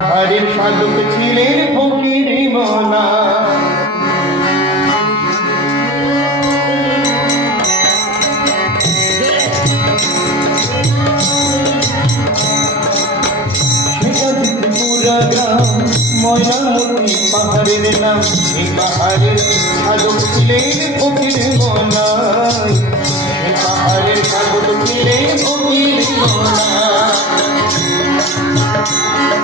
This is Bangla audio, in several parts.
হরির সাধক ছিলেন ফকির মোনা ময়না মতি পাহাড়ের নাম এই পাহাড়ের সাধক ছিলেন ফকির মোনা পাহাড়ের সাধক ছিলেন ফকির মনা। ফকিরের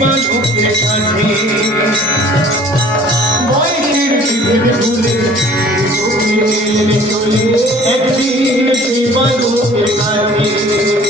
বালকের কাছে বয়সের বিভেদ ভুলে চলে একদিন সে কাছে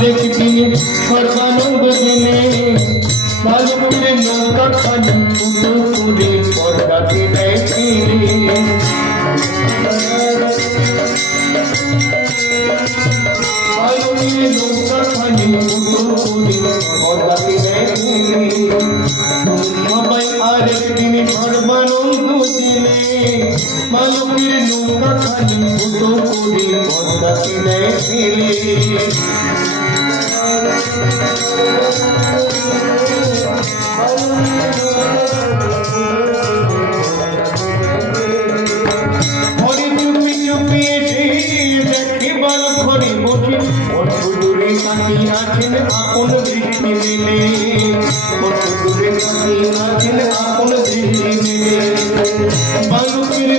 এ পাহাড়ের সাধক ছিলেন ফকির মোনা সবাই আরেক দিনে বালকের নৌকা খালি পুজো করে পর্দাকে দেয় ছেড়ে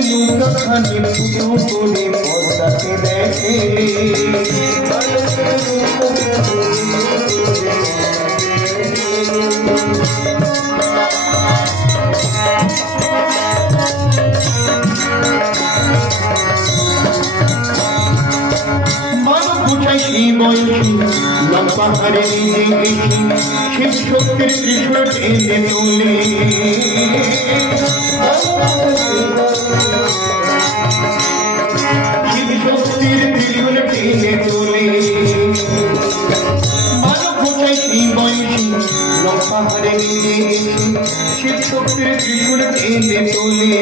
বালকের নৌকা খানি পুজো করে পর্দাকে দেখে হারে নিজে গেছি শিব শক্তির ত্রিশূল টেনে তোলে ত্রিশূল তোলে মানব বুঝাই সেই বয়সী লম্বা হারে নিজে শিব শক্তির ত্রিপুর টেনে তোলে।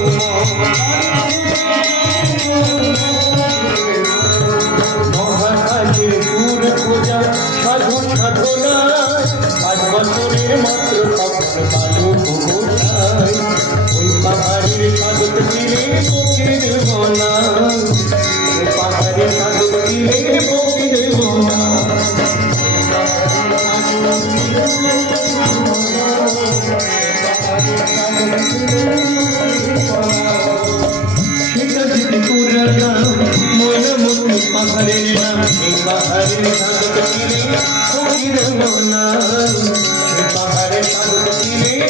তোরা নাম পাহাড়ের নাম পাহাড়ের পাহাড়ের পাহাড়ের পাহাড়ের